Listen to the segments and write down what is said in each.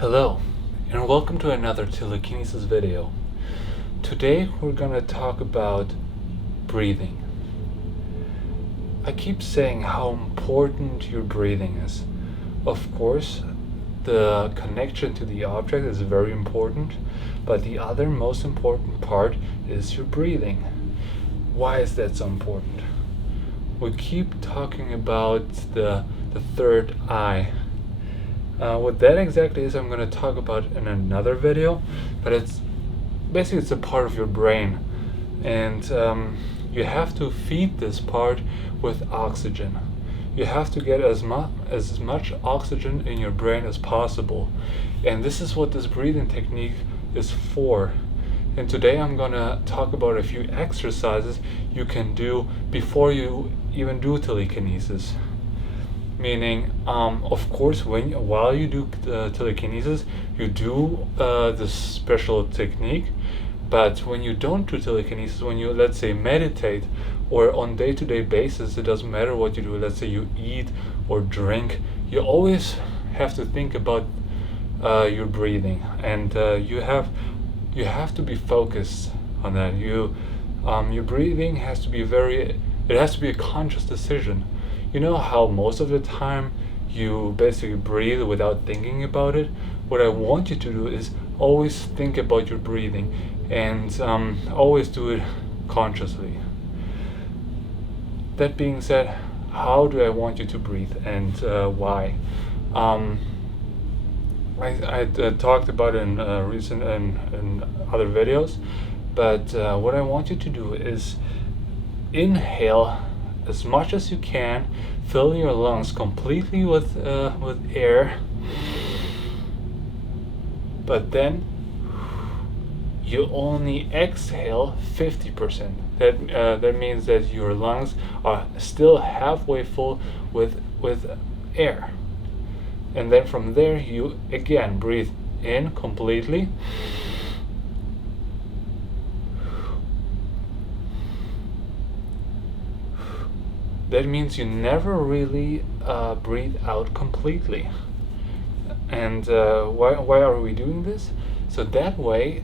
Hello, and welcome to another Telekinesis video. Today we're gonna talk about breathing. I keep saying how important your breathing is. Of course, the connection to the object is very important, but the other most important part is your breathing. Why is that so important? We keep talking about the third eye. What that exactly is, I'm going to talk about in another video, but it's a part of your brain, and you have to feed this part with oxygen. You have to get as much oxygen in your brain as possible, and this is what this breathing technique is for. And today I'm going to talk about a few exercises you can do before you even do telekinesis. Meaning, of course, while you do telekinesis, you do this special technique. But when you don't do telekinesis, when you, let's say, meditate, or on day-to-day basis, it doesn't matter what you do. Let's say you eat or drink, you always have to think about your breathing, and you have to be focused on that. Your breathing has to be it has to be a conscious decision. You know how most of the time you basically breathe without thinking about it? What I want you to do is always think about your breathing, and always do it consciously. That being said, how do I want you to breathe, and why? I talked about it in recent and other videos, but what I want you to do is inhale as much as you can, fill your lungs completely with air, but then you only exhale 50%. That means that your lungs are still halfway full with air, and then from there you again breathe in completely. That means you never really breathe out completely. And why are we doing this? So that way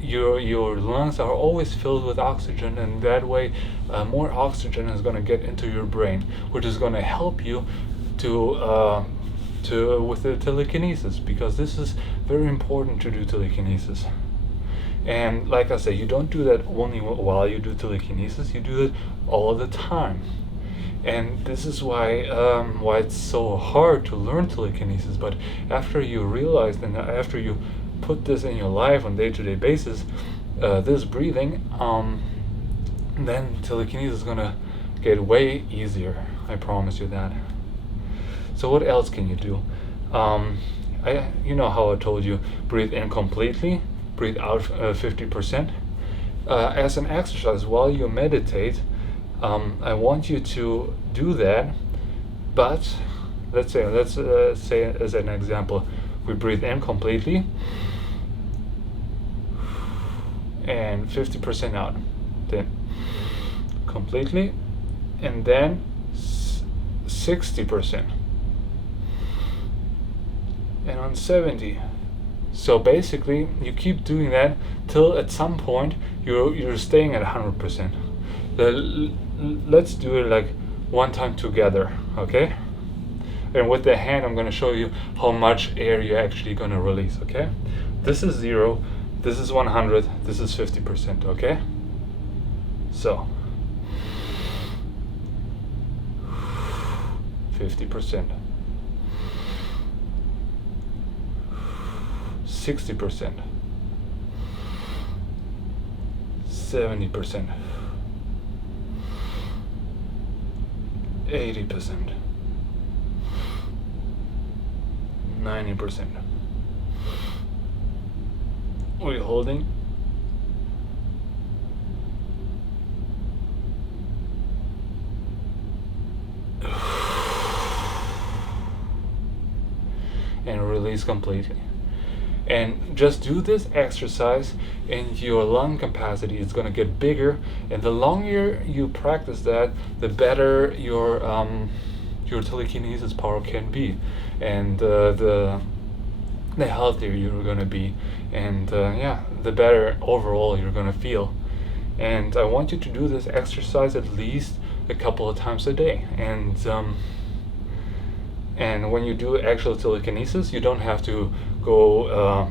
your lungs are always filled with oxygen, and that way more oxygen is going to get into your brain, which is going to help you to with the telekinesis, because this is very important to do telekinesis. And like I say, you don't do that only while you do telekinesis, you do it all the time. And this is why it's so hard to learn telekinesis. But after you realize, and after you put this in your life on day-to-day basis, this breathing, then telekinesis is gonna get way easier. I promise you that. So what else can you do? You know how I told you, breathe in completely, breathe out 50%. As an exercise while you meditate, I want you to do that, but let's say as an example, we breathe in completely and 50% out, then completely, and then 60%, and on 70. So basically, you keep doing that till at some point you're staying at 100%. Let's do it like one time together, okay? And with the hand, I'm going to show you how much air you're actually going to release, okay? This is 0, this is 100, this is 50%, okay? So 50%, 60%, 70%, 80%, 90%. We're holding. And release completely. And just do this exercise, and your lung capacity is going to get bigger, and the longer you practice that, the better your telekinesis power can be. And the healthier you're gonna be, and yeah, the better overall you're gonna feel. And I want you to do this exercise at least a couple of times a day. And when you do actual telekinesis, you don't have to go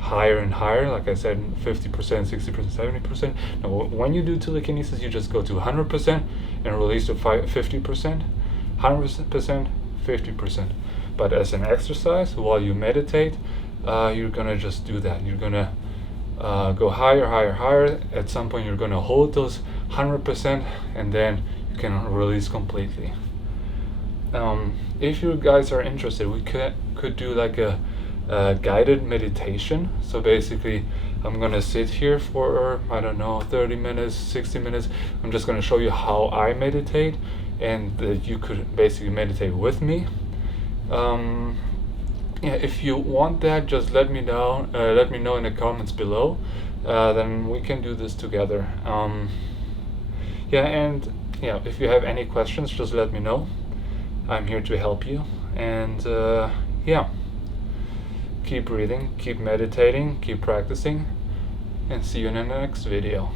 higher and higher, like I said, 50%, 60%, 70%. No, when you do telekinesis, you just go to 100% and release to 50%, 100%, 50%. But as an exercise, while you meditate, you're gonna just do that. You're gonna go higher, higher, higher. At some point, you're gonna hold those 100%, and then you can release completely. If you guys are interested, we could do like a guided meditation. So basically, I'm gonna sit here for, I don't know, 30 minutes, 60 minutes. I'm just gonna show you how I meditate, and you could basically meditate with me. Yeah, if you want that, just let me know. Let me know in the comments below. Then we can do this together. Yeah, and yeah, if you have any questions, just let me know. I'm here to help you. And yeah, keep breathing, keep meditating, keep practicing, and see you in the next video.